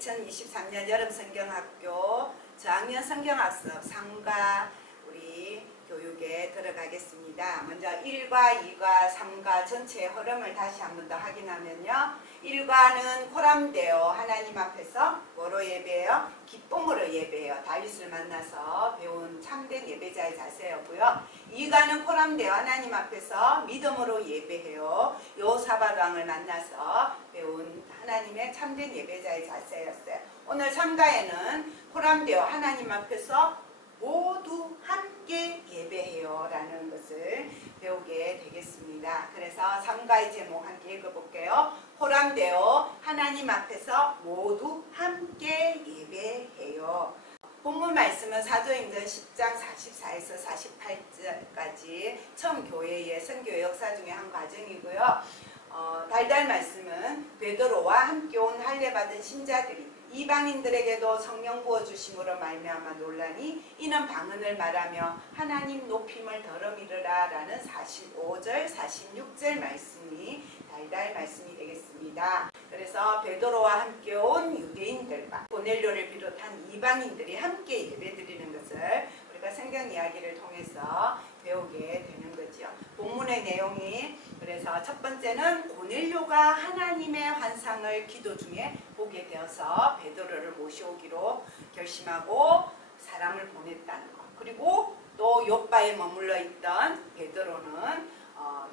2023년 여름성경학교 저학년 성경학습 3과 우리 교육에 들어가겠습니다. 먼저 1과, 2과, 3과 전체의 흐름을 다시 한 번 더 확인하면요. 1과는 코람데오 하나님 앞에서 뭐로 예배해요? 기쁨으로 예배해요. 다윗을 만나서 배운 참된 예배자의 자세였고요. 2과는 코람데오 하나님 앞에서 믿음으로 예배해요. 여호사밧 왕을 만나서 배운 하나님의 참된 예배자의 자세였어요. 오늘 3과에는 코람데오 하나님 앞에서 모두 함께 예배해요 라는 것을 배우게 되겠습니다. 그래서 3과의 제목 함께 읽어볼게요. 코람데오 하나님 앞에서 모두 함께 예배해요. 본문 말씀은 사도행전 10장 44에서 48절까지 처음 교회의 선교 역사 중에 한 과정이고요. 달달 말씀은 베드로와 함께 온 할례받은 신자들이 이방인들에게도 성령 부어주심으로 말미암아 놀라니 이는 방언을 말하며 하나님 높임을 더러미르라 라는 45절 46절 말씀이 달달 말씀이 되겠습니다. 그래서 베드로와 함께 온 유대인들과 고넬료를 비롯한 이방인들이 함께 예배드리는 것을 우리가 성경 이야기를 통해서 배우게 되는 거죠. 본문의 내용이 그래서 첫 번째는 고넬료가 하나님의 환상을 기도 중에 보게 되어서 베드로를 모셔오기로 결심하고 사람을 보냈다는 것. 그리고 또 욥바에 머물러 있던 베드로는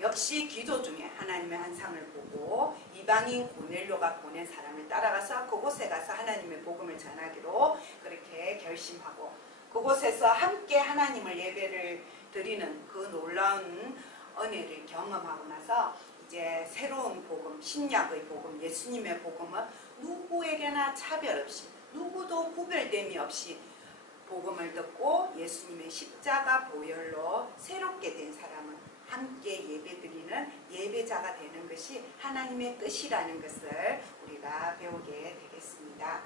역시 기도 중에 하나님의 환상을 보고 이방인 고넬료가 보낸 사람을 따라가서 그곳에 가서 하나님의 복음을 전하기로 그렇게 결심하고 그곳에서 함께 하나님을 예배를 드리는 그 놀라운 은혜를 경험하고 나서 이제 새로운 복음, 신약의 복음, 예수님의 복음은 누구에게나 차별 없이 누구도 구별됨이 없이 복음을 듣고 예수님의 십자가 보혈로 새롭게 된 사람은 함께 예배드리는 예배자가 되는 것이 하나님의 뜻이라는 것을 우리가 배우게 되겠습니다.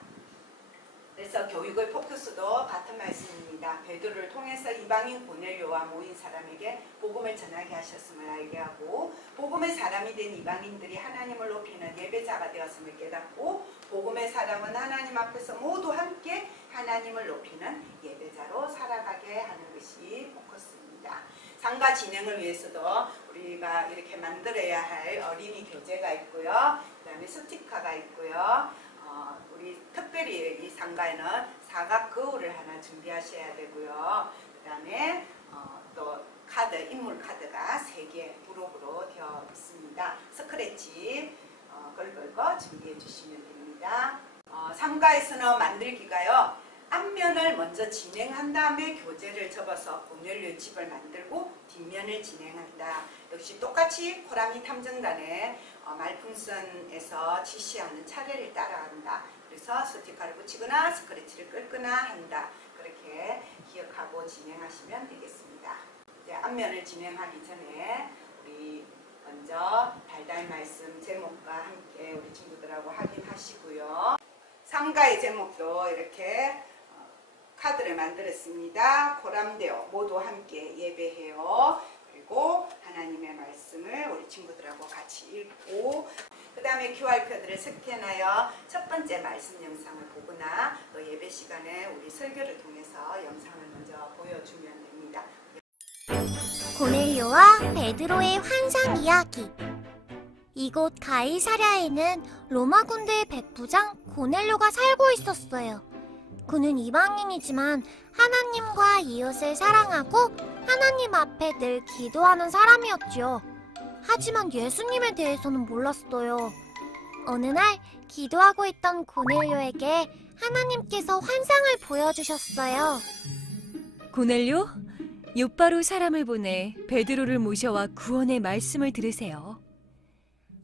그래서 교육의 포커스도 같은 말씀입니다. 베드로를 통해서 이방인 고넬료와 모인 사람에게 복음을 전하게 하셨음을 알게 하고 복음의 사람이 된 이방인들이 하나님을 높이는 예배자가 되었음을 깨닫고 복음의 사람은 하나님 앞에서 모두 함께 하나님을 높이는 예배자로 살아가게 하는 것이 포커스입니다. 상가 진행을 위해서도 우리가 이렇게 만들어야 할 어린이 교재가 있고요. 그 다음에 스티커가 있고요. 우리 특별히 이 상가에는 사각 거울을 하나 준비하셔야 되고요. 그 다음에 또 카드, 인물 카드가 3개 부록으로 되어 있습니다. 스크래치 걸걸거 준비해 주시면 됩니다. 상가에서는 만들기가요. 앞면을 먼저 진행한 다음에 교재를 접어서 고넬료의 집을 만들고 뒷면을 진행한다. 역시 똑같이 코라미 탐정단의 말풍선에서 지시하는 차례를 따라간다. 그래서 스티커를 붙이거나 스크래치를 끌거나 한다. 그렇게 기억하고 진행하시면 되겠습니다. 이제 앞면을 진행하기 전에 우리 먼저 달달 말씀 제목과 함께 우리 친구들하고 확인하시고요. 상가의 제목도 이렇게 카드를 만들었습니다. 코람데오 모두 함께 예배해요. 그리고 하나님의 말씀을 우리 친구들하고 같이 읽고 그 다음에 QR코드를 스캔하여 첫 번째 말씀 영상을 보거나 또 예배 시간에 우리 설교를 통해서 영상을 먼저 보여주면 됩니다. 고넬료와 베드로의 환상 이야기. 이곳 가이사랴에는 로마 군대의 백부장 고넬료가 살고 있었어요. 그는 이방인이지만 하나님과 이웃을 사랑하고 하나님 앞에 늘 기도하는 사람이었죠. 하지만 예수님에 대해서는 몰랐어요. 어느 날 기도하고 있던 고넬료에게 하나님께서 환상을 보여주셨어요. 고넬료, 욥바로 사람을 보내 베드로를 모셔와 구원의 말씀을 들으세요.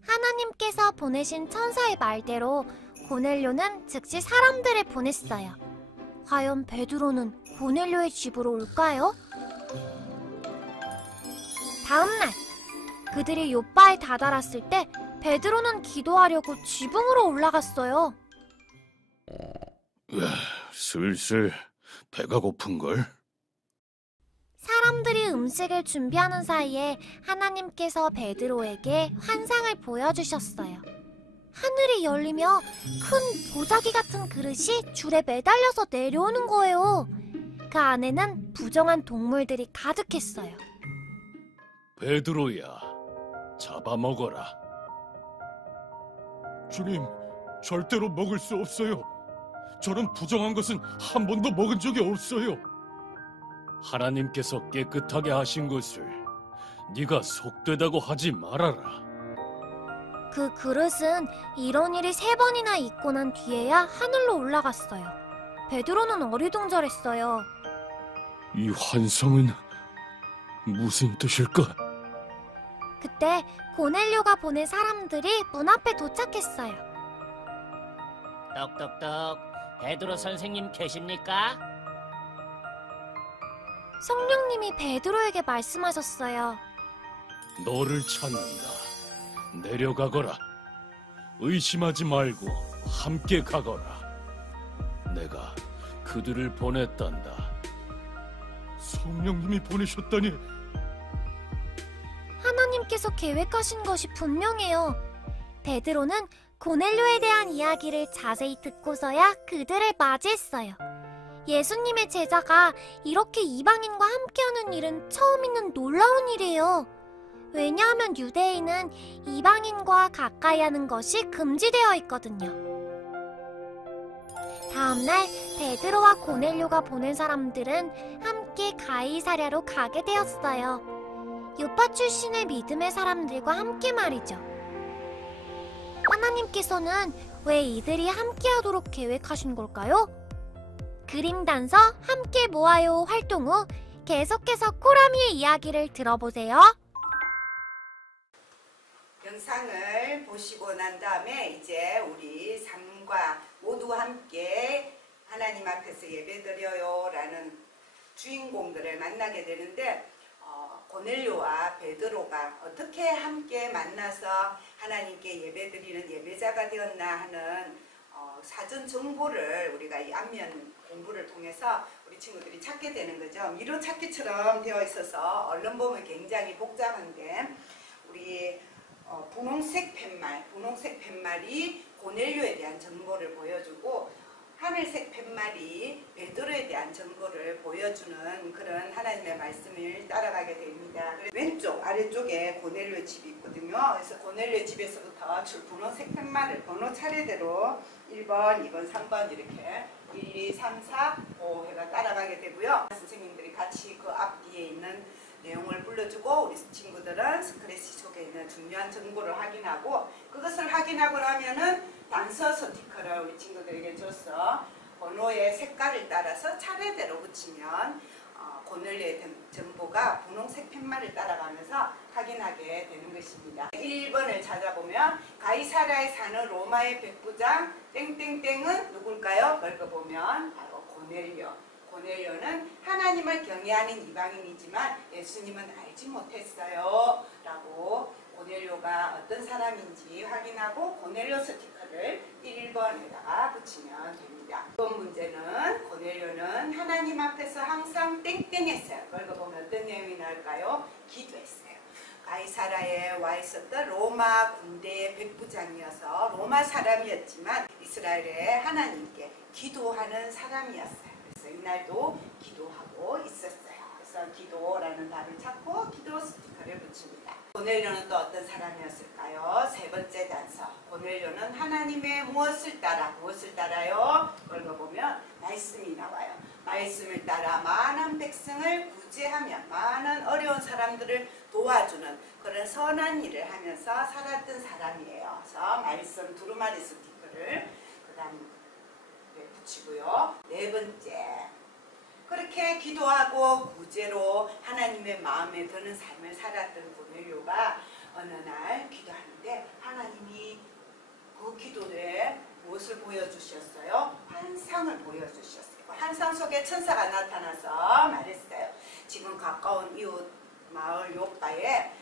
하나님께서 보내신 천사의 말대로 고넬료는 즉시 사람들을 보냈어요. 과연 베드로는 고넬료의 집으로 올까요? 다음날 그들이 욥바에 다다랐을 때 베드로는 기도하려고 지붕으로 올라갔어요. 슬슬 배가 고픈걸? 사람들이 음식을 준비하는 사이에 하나님께서 베드로에게 환상을 보여주셨어요. 하늘이 열리며 큰 보자기 같은 그릇이 줄에 매달려서 내려오는 거예요. 그 안에는 부정한 동물들이 가득했어요. 베드로야, 잡아먹어라. 주님, 절대로 먹을 수 없어요. 저는 부정한 것은 한 번도 먹은 적이 없어요. 하나님께서 깨끗하게 하신 것을 네가 속되다고 하지 말아라. 그 그릇은 이런 일이 3번이나 있고 난 뒤에야 하늘로 올라갔어요. 베드로는 어리둥절했어요. 이 환상은 무슨 뜻일까? 그때 고넬료가 보낸 사람들이 문 앞에 도착했어요. 똑똑똑, 베드로 선생님 계십니까? 성령님이 베드로에게 말씀하셨어요. 너를 찾는다. 내려가거라. 의심하지 말고 함께 가거라. 내가 그들을 보냈단다. 성령님이 보내셨다니. 하나님께서 계획하신 것이 분명해요. 베드로는 고넬료에 대한 이야기를 자세히 듣고서야 그들을 맞이했어요. 예수님의 제자가 이렇게 이방인과 함께하는 일은 처음 있는 놀라운 일이에요. 왜냐하면 유대인은 이방인과 가까이 하는 것이 금지되어 있거든요. 다음날 베드로와 고넬료가 보낸 사람들은 함께 가이사랴로 가게 되었어요. 요파 출신의 믿음의 사람들과 함께 말이죠. 하나님께서는 왜 이들이 함께하도록 계획하신 걸까요? 그림 단서 함께 모아요 활동 후 계속해서 코라미의 이야기를 들어보세요. 영상을 보시고 난 다음에 이제 우리 삶과 모두 함께 하나님 앞에서 예배드려요 라는 주인공들을 만나게 되는데, 고넬료와 베드로가 어떻게 함께 만나서 하나님께 예배드리는 예배자가 되었나 하는 사전 정보를 우리가 이 앞면 공부를 통해서 우리 친구들이 찾게 되는 거죠. 미로찾기처럼 되어 있어서 얼른 보면 굉장히 복잡한데, 우리 분홍색 팻말이 고넬료에 대한 정보를 보여주고, 하늘색 팻말이 베드로에 대한 정보를 보여주는 그런 하나님의 말씀을 따라가게 됩니다. 왼쪽 아래쪽에 고넬료 집이 있거든요. 그래서 고넬료 집에서부터 분홍색 팻말을 번호 차례대로 1번, 2번, 3번 이렇게 1, 2, 3, 4, 5 해가 따라가게 되고요. 선생님들이 같이 그 앞뒤에 있는 내용을 불러주고 우리 친구들은 스크래치 속에 있는 중요한 정보를 확인하고, 그것을 확인하고 나면은 단서 스티커를 우리 친구들에게 줘서 번호의 색깔을 따라서 차례대로 붙이면 고넬료의 정보가 분홍색 팻말을 따라가면서 확인하게 되는 것입니다. 1번을 찾아보면 가이사랴에 사는 로마의 백부장 땡땡땡은 누굴까요? 읽어보면 바로 고넬료. 고넬료는 하나님을 경외하는 이방인이지만 예수님은 알지 못했어요 라고 고넬료가 어떤 사람인지 확인하고 고넬료 스티커를 1번에다가 붙이면 됩니다. 이번 문제는 고넬료는 하나님 앞에서 항상 땡땡했어요. 읽어보면 어떤 내용이 나올까요? 기도했어요. 가이사랴에 와 있었던 로마 군대의 백부장이어서 로마 사람이었지만 이스라엘의 하나님께 기도하는 사람이었어요. 그래서 이날도 기도하고 있었어요. 그래서 기도라는 답을 찾고 기도 스티커를 붙입니다. 고넬료는 또 어떤 사람이었을까요? 세 번째 단서. 고넬료는 하나님의 무엇을 따라요? 읽어보면 말씀이 나와요. 말씀을 따라 많은 백성을 구제하며 많은 어려운 사람들을 도와주는 그런 선한 일을 하면서 살았던 사람이에요. 그래서 말씀 두루마리 스티커를 그 다음에 붙이고요. 네 번째. 그렇게 기도하고 구제로 하나님의 마음에 드는 삶을 살았던 고넬료가 어느 날 기도하는데 하나님이 그 기도에 무엇을 보여주셨어요? 환상을 보여주셨어요. 환상 속에 천사가 나타나서 말했어요. 지금 가까운 이웃 마을 요빠에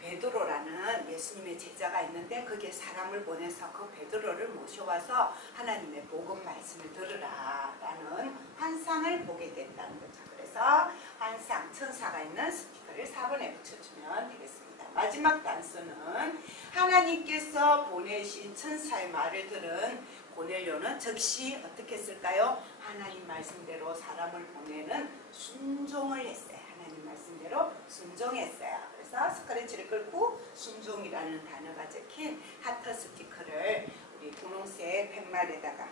베드로라는 예수님의 제자가 있는데 거기에 사람을 보내서 그 베드로를 모셔와서 하나님의 복음 말씀을 들으라 라는 환상을 보게 된다는 거죠. 그래서 환상 천사가 있는 스티커를 4번에 붙여주면 되겠습니다. 마지막 단서는 하나님께서 보내신 천사의 말을 들은 고넬료는 즉시 어떻게 했을까요? 하나님 말씀대로 사람을 보내는 순종을 했어요. 하나님 말씀대로 순종했어요. 그래서 스크래치를 끌고 순종이라는 단어가 적힌 하트 스티커를 우리 분홍색 팻말에다가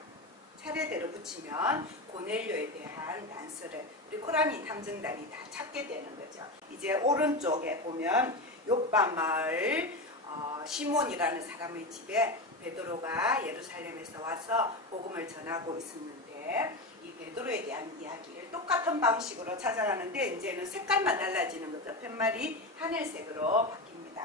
차례대로 붙이면 고넬료에 대한 단서를 우리 코라미 탐정단이 다 찾게 되는 거죠. 이제 오른쪽에 보면 요빠 마을 시몬이라는 사람의 집에 베드로가 예루살렘에서 와서 복음을 전하고 있었는데 이 베드로에 대한 이야기를 똑같은 방식으로 찾아가는데 이제는 색깔만 달라지는 거죠. 팻말이 하늘색으로 바뀝니다.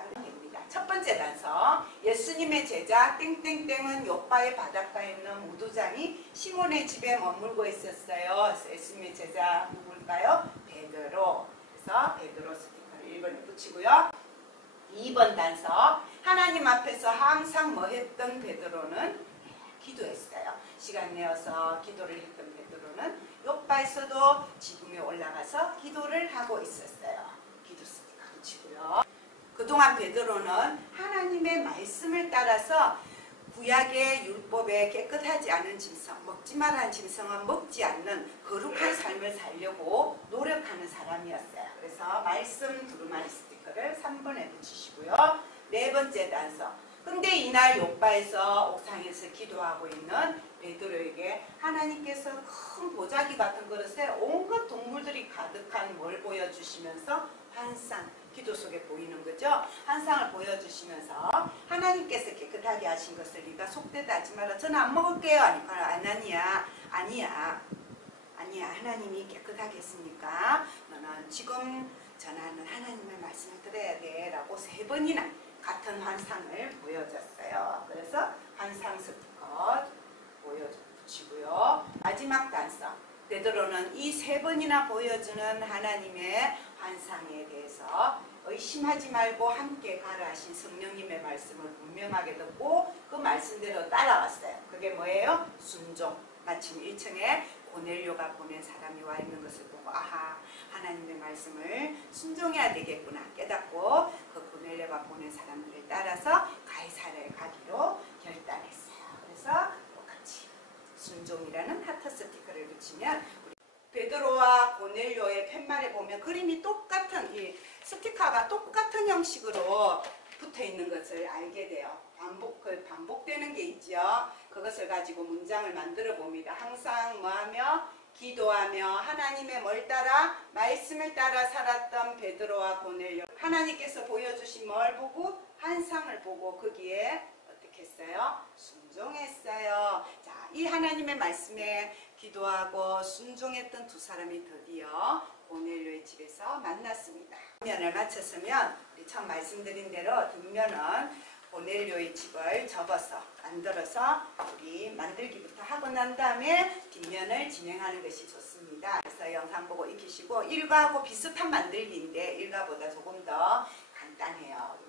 첫 번째 단서, 예수님의 제자 땡땡땡은 요빠의 바닷가에 있는 무도장이 시몬의 집에 머물고 있었어요. 그래서 예수님의 제자 누굴까요? 베드로. 그래서 베드로 스티커를 1번에 붙이고요. 2번 단서, 하나님 앞에서 항상 뭐 했던 베드로는 기도했어요. 시간 내어서 기도를 했던 베드로는 요빠에서도 지붕에 올라가서 기도를 하고 있었어요. 기도 스티커 붙이고요. 그동안 베드로는 하나님의 말씀을 따라서 구약의 율법에 깨끗하지 않은 짐승, 먹지 말라는 짐승은 먹지 않는 거룩한 삶을 살려고 노력하는 사람이었어요. 그래서 말씀 두루마리 스티커를 3번에 붙이시고요. 네 번째 단서. 근데 이날 요빠에서 옥상에서 기도하고 있는 베드로에게 하나님께서 큰 보자기 같은 그릇에 온갖 동물들이 가득한 뭘 보여주시면서 환상, 기도 속에 보이는 거죠. 환상을 보여주시면서 하나님께서 깨끗하게 하신 것을 네가 속되다 하지 마라. 저는 안 먹을게요. 아니야. 하나님이 깨끗하게 했으니까 너는 지금 전하는 하나님의 말씀을 들어야 돼 라고 3번이나 같은 환상을 보여줬어요. 그래서 환상 스티커 붙이고요. 마지막 단서. 베드로는 이 3번이나 보여주는 하나님의 환상에 대해서 의심하지 말고 함께 가라 하신 성령님의 말씀을 분명하게 듣고 그 말씀대로 따라왔어요. 그게 뭐예요? 순종. 마침 1층에 고넬료가 보낸 사람이 와 있는 것을 보고 아하, 하나님의 말씀을 순종해야 되겠구나 깨닫고 그 고넬료가 보낸 사람들을 따라서 가이사랴에 가기로 결단했어요. 그래서 똑같이 순종이라는 하트 스티커를 붙이면 우리 베드로와 고넬료의 팻말에 보면 그림이 똑같은 이 스티커가 똑같은 형식으로 붙어 있는 것을 알게 돼요. 반복되는 게 있죠. 그것을 가지고 문장을 만들어 봅니다. 항상 뭐하며 기도하며 하나님의 뭘 따라 말씀을 따라 살았던 베드로와 고넬료. 하나님께서 보여주신 뭘 보고 환상을 보고 거기에 어떻게 했어요? 순종했어요. 자, 이 하나님의 말씀에 기도하고 순종했던 두 사람이 드디어 고넬료의 집에서 만났습니다. 뒷면을 마쳤으면 우리 처음 말씀드린 대로 뒷면은 고넬료의 집을 접어서 만들어서 우리 만들기부터 하고 난 다음에 뒷면을 진행하는 것이 좋습니다. 그래서 영상 보고 익히시고 일과하고 비슷한 만들기인데 일과보다 조금 더 간단해요.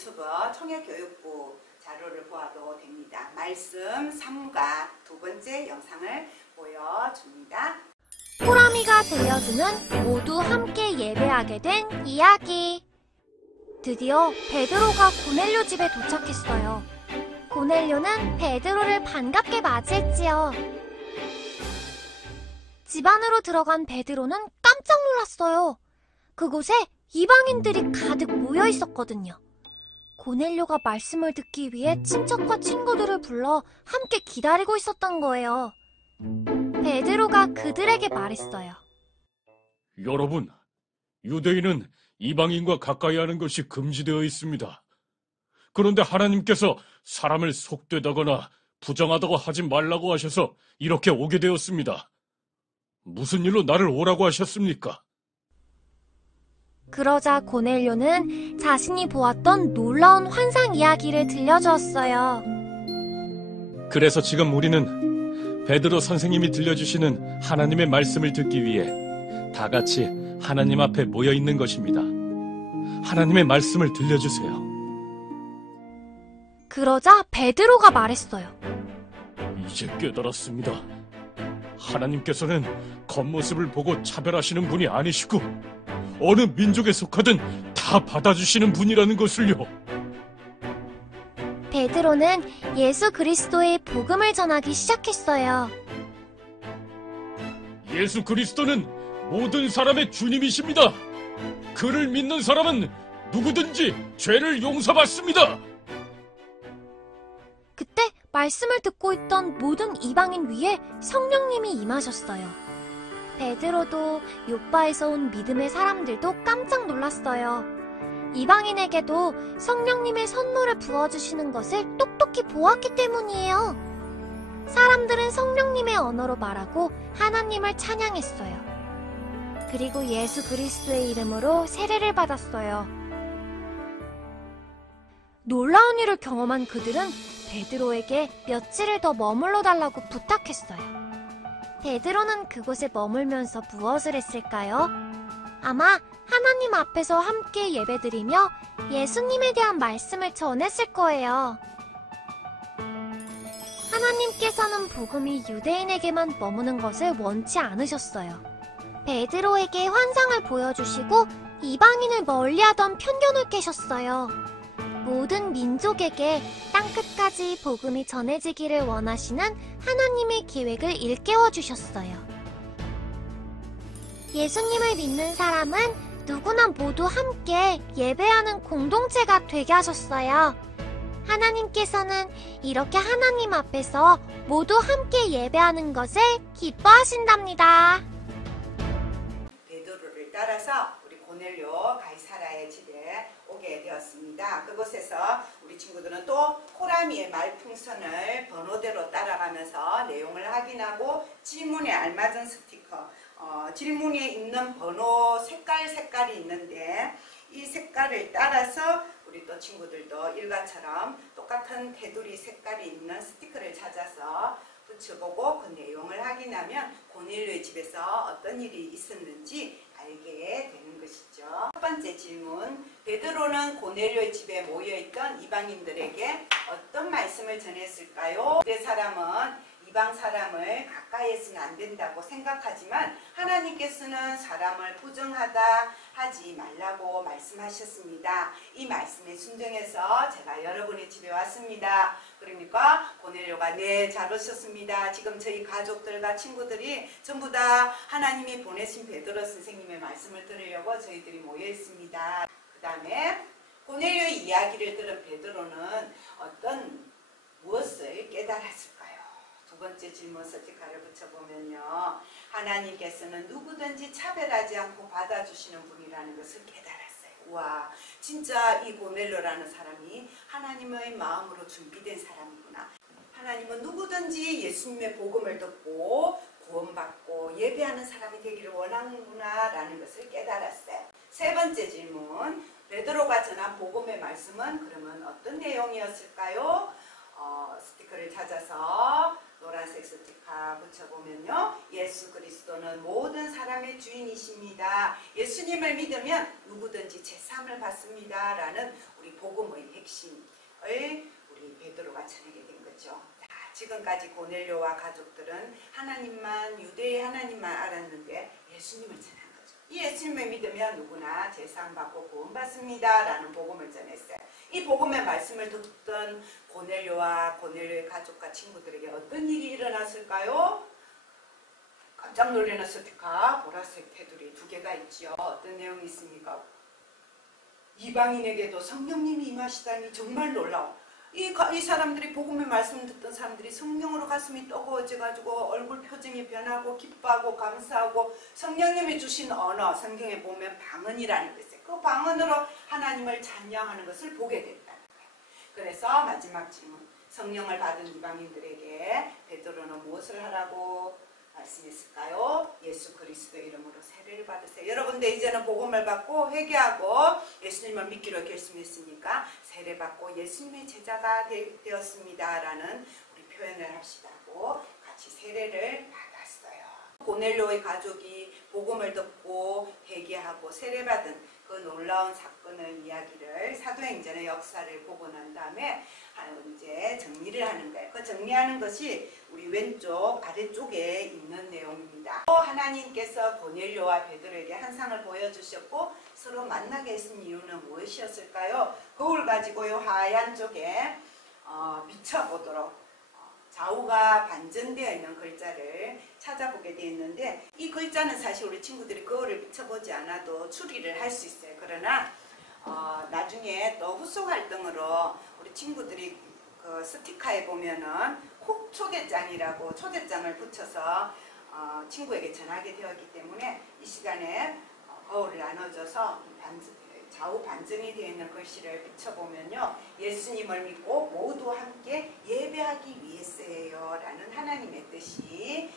유튜브 통일교육부 자료를 보아도 됩니다. 말씀 3과 두 번째 영상을 보여줍니다. 호람이가 들려주는 모두 함께 예배하게 된 이야기. 드디어 베드로가 고넬료 집에 도착했어요. 고넬료는 베드로를 반갑게 맞이했지요. 집 안으로 들어간 베드로는 깜짝 놀랐어요. 그곳에 이방인들이 가득 모여 있었거든요. 고넬료가 말씀을 듣기 위해 친척과 친구들을 불러 함께 기다리고 있었던 거예요. 베드로가 그들에게 말했어요. 여러분, 유대인은 이방인과 가까이 하는 것이 금지되어 있습니다. 그런데 하나님께서 사람을 속되다거나 부정하다고 하지 말라고 하셔서 이렇게 오게 되었습니다. 무슨 일로 나를 오라고 하셨습니까? 그러자 고넬료는 자신이 보았던 놀라운 환상 이야기를 들려주었어요. 그래서 지금 우리는 베드로 선생님이 들려주시는 하나님의 말씀을 듣기 위해 다 같이 하나님 앞에 모여 있는 것입니다. 하나님의 말씀을 들려주세요. 그러자 베드로가 말했어요. 이제 깨달았습니다. 하나님께서는 겉모습을 보고 차별하시는 분이 아니시고 어느 민족에 속하든 다 받아주시는 분이라는 것을요. 베드로는 예수 그리스도의 복음을 전하기 시작했어요. 예수 그리스도는 모든 사람의 주님이십니다. 그를 믿는 사람은 누구든지 죄를 용서받습니다. 그때 말씀을 듣고 있던 모든 이방인 위에 성령님이 임하셨어요. 베드로도 요빠에서 온 믿음의 사람들도 깜짝 놀랐어요. 이방인에게도 성령님의 선물을 부어주시는 것을 똑똑히 보았기 때문이에요. 사람들은 성령님의 언어로 말하고 하나님을 찬양했어요. 그리고 예수 그리스도의 이름으로 세례를 받았어요. 놀라운 일을 경험한 그들은 베드로에게 며칠을 더 머물러 달라고 부탁했어요. 베드로는 그곳에 머물면서 무엇을 했을까요? 아마 하나님 앞에서 함께 예배드리며 예수님에 대한 말씀을 전했을 거예요. 하나님께서는 복음이 유대인에게만 머무는 것을 원치 않으셨어요. 베드로에게 환상을 보여주시고 이방인을 멀리하던 편견을 깨셨어요. 모든 민족에게 땅끝까지 복음이 전해지기를 원하시는 하나님의 계획을 일깨워 주셨어요. 예수님을 믿는 사람은 누구나 모두 함께 예배하는 공동체가 되게 하셨어요. 하나님께서는 이렇게 하나님 앞에서 모두 함께 예배하는 것을 기뻐하신답니다. 베드로를 따라서 우리 고넬료 가이사라의 집에 오게 되었습니다. 그곳에서 우리 친구들은 또 호라미의 말풍선을 번호대로 따라가면서 내용을 확인하고 질문에 알맞은 스티커, 질문에 있는 번호 색깔이 있는데 이 색깔을 따라서 우리 또 친구들도 일과처럼 똑같은 테두리 색깔이 있는 스티커를 찾아서 붙여보고 그 내용을 확인하면 고넬료의 집에서 어떤 일이 있었는지 알게 되는 것이죠. 첫 번째 질문, 베드로는 고넬료의 집에 모여있던 이방인들에게 어떤 말씀을 전했을까요? 유대 사람은 이방 사람을 가까이에서는 안 된다고 생각하지만 하나님께서는 사람을 부정하다 하지 말라고 말씀하셨습니다. 이 말씀에 순종해서 제가 여러분의 집에 왔습니다. 그러니까 고넬료가 네, 잘 오셨습니다. 지금 저희 가족들과 친구들이 전부 다 하나님이 보내신 베드로 선생님의 말씀을 들으려고 저희들이 모여 있습니다. 그 다음에 고넬료의 이야기를 들은 베드로는 무엇을 깨달았을까요? 두 번째 질문 스티커를 붙여보면요. 하나님께서는 누구든지 차별하지 않고 받아주시는 분이라는 것을 깨달았어요. 와, 진짜 이 고넬료라는 사람이 하나님의 마음으로 준비된 사람이구나. 하나님은 누구든지 예수님의 복음을 듣고 구원받고 예배하는 사람이 되기를 원하는구나 라는 것을 깨달았어요. 세 번째 질문, 베드로가 전한 복음의 말씀은 그러면 어떤 내용이었을까요? 스티커를 찾아서 노란색 스티커 붙여보면요. 예수 그리스도는 모든 사람의 주인이십니다. 예수님을 믿으면 누구든지 제3을 받습니다. 라는 우리 복음의 핵심을 우리 베드로가 전하게 된 거죠. 자, 지금까지 고넬료와 가족들은 하나님만, 유대의 하나님만 알았는데 예수님을 전한 거죠. 이 예수님을 믿으면 누구나 제사함받고 구원받습니다 라는 복음을 전했어요. 이 복음의 말씀을 듣던 고넬료와 고넬료의 가족과 친구들에게 어떤 일이 일어났을까요? 깜짝 놀라는 스티커, 보라색 테두리 2개가 있지요. 어떤 내용이 있습니까? 이방인에게도 성령님이 임하시다니 정말 놀라워. 이 사람들이 복음의 말씀 듣던 사람들이 성령으로 가슴이 뜨거워져가지고 얼굴 표정이 변하고 기뻐하고 감사하고 성령님이 주신 언어, 성경에 보면 방언이라는 거 있어요. 그 방언으로 하나님을 찬양하는 것을 보게 됐다는 거예요. 그래서 마지막 질문, 성령을 받은 이방인들에게 베드로는 무엇을 하라고 말씀했을까요? 예수 그리스도의 이름으로 세례를 받으세요. 여러분들 이제는 복음을 받고 회개하고 예수님을 믿기로 결심했으니까 세례 받고 예수님의 제자가 되었습니다 라는 우리 표현을 합시다고 같이 세례를 받았어요. 고넬료의 가족이 복음을 듣고 회개하고 세례 받은 그 놀라운 사건을 이야기를 사도행전의 역사를 보고 난 다음에 이제 정리를 하는 거예요. 그 정리하는 것이 우리 왼쪽 아래쪽에 있는 내용입니다. 하나님께서 고넬료와 베드로에게 한 상을 보여주셨고 서로 만나게 했은 이유는 무엇이었을까요? 그걸 가지고 이 하얀 쪽에 비춰보도록 좌우가 반전되어 있는 글자를 찾아보게 되어 있는데 이 글자는 사실 우리 친구들이 거울을 비춰보지 않아도 추리를 할 수 있어요. 그러나 나중에 또 후속 활동으로 우리 친구들이 그 스티커에 보면은 콕 초대장이라고 초대장을 붙여서 친구에게 전하게 되었기 때문에 이 시간에 거울을 나눠줘서 좌우 반전이 되어 있는 글씨를 비춰보면요. 예수님을 믿고 모두 함께 예배하기 위해서예요 라는 하나님의 뜻이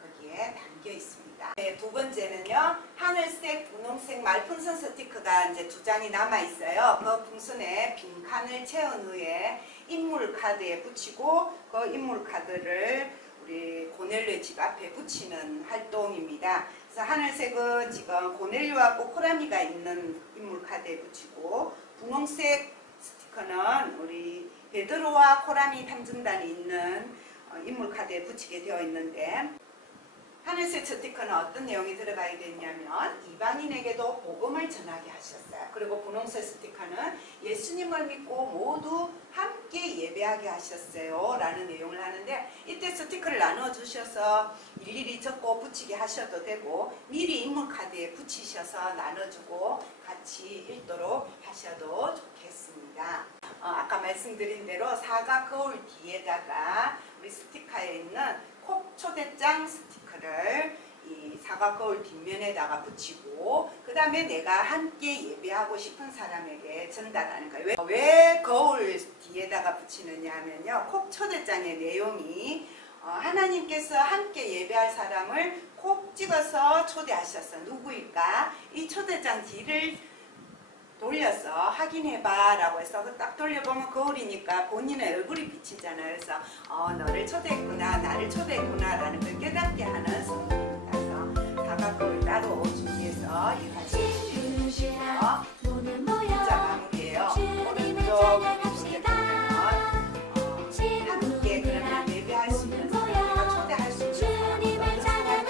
거기에 담겨 있습니다. 네, 두 번째는요. 하늘색, 분홍색 말풍선 스티커가 이제 2장이 남아 있어요. 그 풍선에 빈 칸을 채운 후에 인물 카드에 붙이고 그 인물 카드를 우리 고넬료의 집 앞에 붙이는 활동입니다. 그래서 하늘색은 지금 고넬료하고 코라미가 있는 인물 카드에 붙이고 분홍색 스티커는 우리 베드로와 코라미 탐정단이 있는 인물 카드에 붙이게 되어 있는데 하늘색 스티커는 어떤 내용이 들어가야 되냐면 이방인에게도 복음을 전하게 하셨어요. 그리고 분홍색 스티커는 예수님을 믿고 모두 함께 예배하게 하셨어요 라는 내용을 하는데 이때 스티커를 나눠 주셔서 일일이 적고 붙이게 하셔도 되고 미리 인물 카드에 붙이셔서 나눠주고 같이 읽도록 하셔도 좋겠습니다. 아까 말씀드린 대로 사과 거울 뒤에다가 우리 스티커에 있는 콕 초대장 스티커를 이 사과 거울 뒷면에다가 붙이고 그 다음에 내가 함께 예배하고 싶은 사람에게 전달하는 거예요. 왜 거울 뒤에다가 붙이느냐 하면요. 콕 초대장의 내용이 하나님께서 함께 예배할 사람을 콕 찍어서 초대하셨어. 누구일까? 이 초대장 뒤를 돌려서 확인해봐 라고 해서 딱 돌려보면 거울이니까 본인의 얼굴이 비치잖아요. 그래서 너를 초대했구나, 나를 초대했구나 라는 걸 깨닫게 하는 선물입니다. 그래서 사과 거울 따로 준비해서 이 같이 준비해주시고요. 진짜 마무리예요. 오른쪽 함께 그러면 예배할 수 있는 사람과 초대할 수 있는 사람을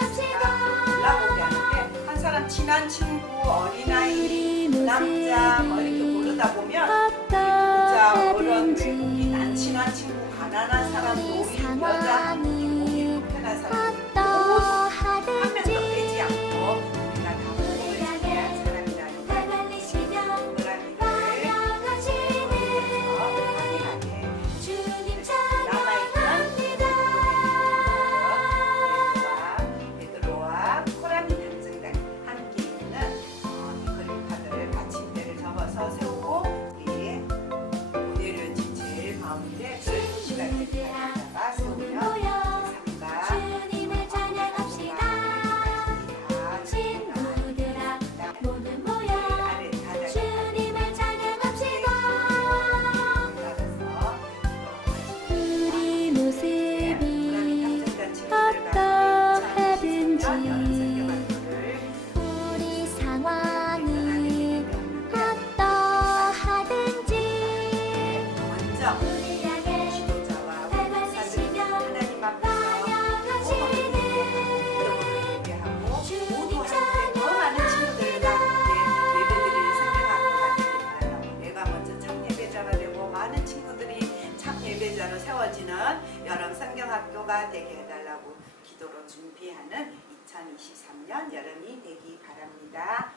골라보게 하는데 한 사람 친한 친구, 어린아이 남자 뭐 이렇게 고르다 보면 부자, 어른, 외국인, 안 친한 친구, 가난한 사람, 노인, 여자, 몸이 불편한 사람 모두 한 명도 빼지 않고 우리가 다 복음을 전해야 사람이라는 걸 동그라미를 확인하게 남아있는 베드로와 코라미 탐정단 함께 있는 이 그림 카드를 받침대를 접어서 세우고 이 고넬료 집 제일 가운데 그 시간을 기다리다가 세우면 주님을 찬양합시다. 친구들아 모두 모여 주님을 찬양합시다. 우리 모습이 어떠하든지 우리 상황이 어떠하든지 진짜로 세워지는 여름 성경학교가 되게 해달라고 기도로 준비하는 2023년 여름이 되기 바랍니다.